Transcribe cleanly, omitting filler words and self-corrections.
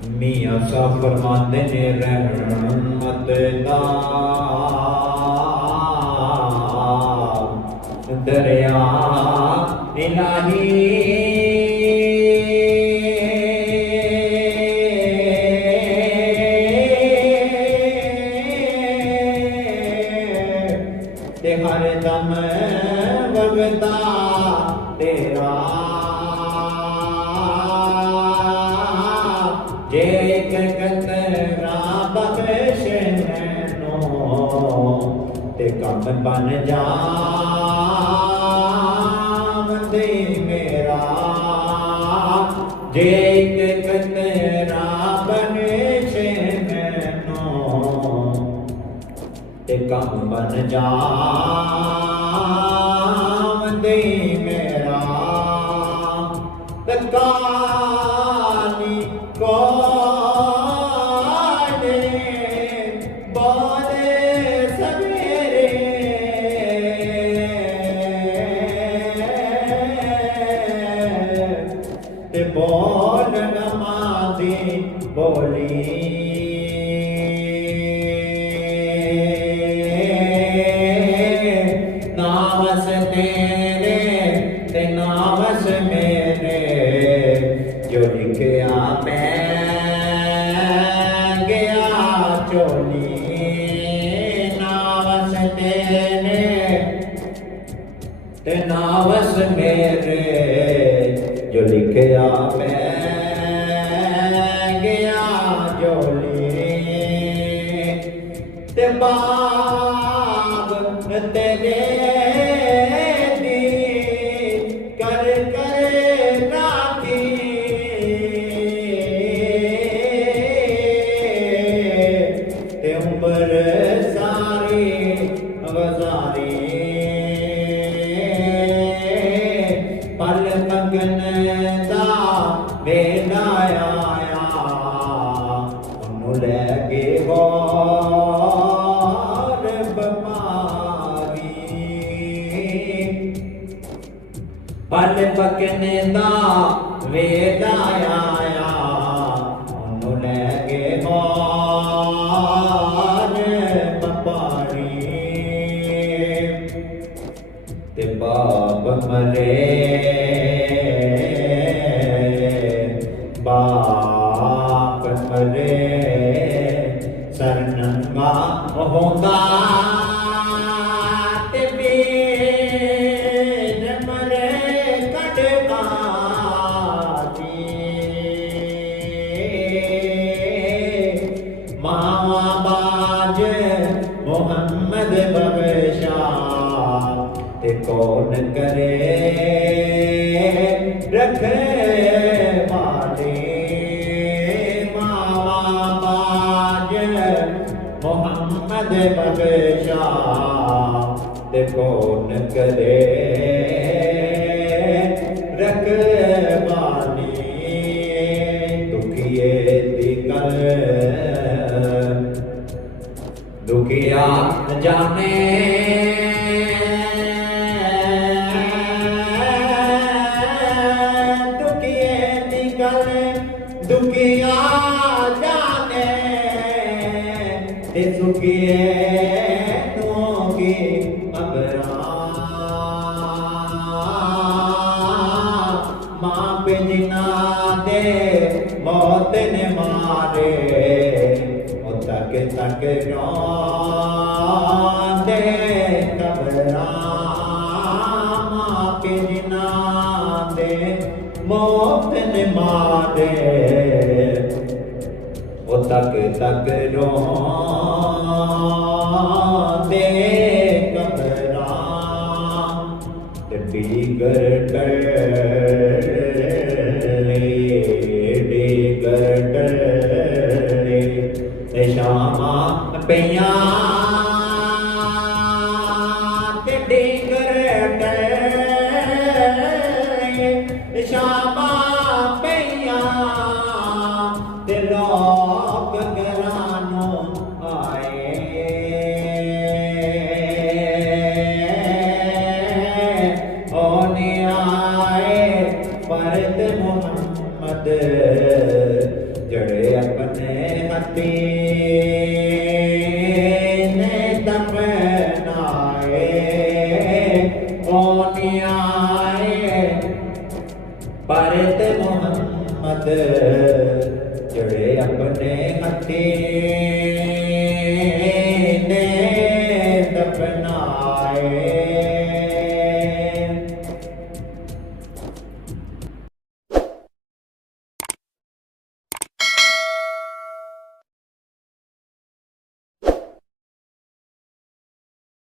मियाँ साहब फरमाते ने रहमत दरिया इलाही ते हर दम वगदा तेरा जे कतरा बख्श नैनो ते कम बन जा दे मेरा जे कतरा बख्श नैनो ते कम बन जा दे मेरा तकानी को बोल नमाज़ी बोली नावस तेरे ते नावस मेरे जो लिखया मैं गया चोली नावस तेरे ते नावस मेरे जो लिखया मैं गया जोली ते बाग तेरे दी कर कर राखी ते उम्र सारी वजारी पल मगन वेला आया उन्हों लैके और बमारी पल पकने दा वेला आया उन्हों लैके और बमारी ते बाप मरे बाप मरे सरनंगा होंदा ते बीर मरे कटकाती मावा बाज मोहम्मद बख्शा ते कौन करे रखे मोहम्मद बख्शा ते कौन करे रखवाली दुखिए दी गल दुखिया जाने दुखिए दी गल दुखिया जाने सुखिए तू की अबरा माँ पे जिना दे मौत ने मारे तक तक दे कबरा माँ पे जिना दे मौत ने मारे तक तक दे कबरा डीगर डले शामा पैया डीगर डले शामा पैया लोग गरानो आए होने आए परत मोहम्मद जड़े बने हती ने दफनाए ओनिया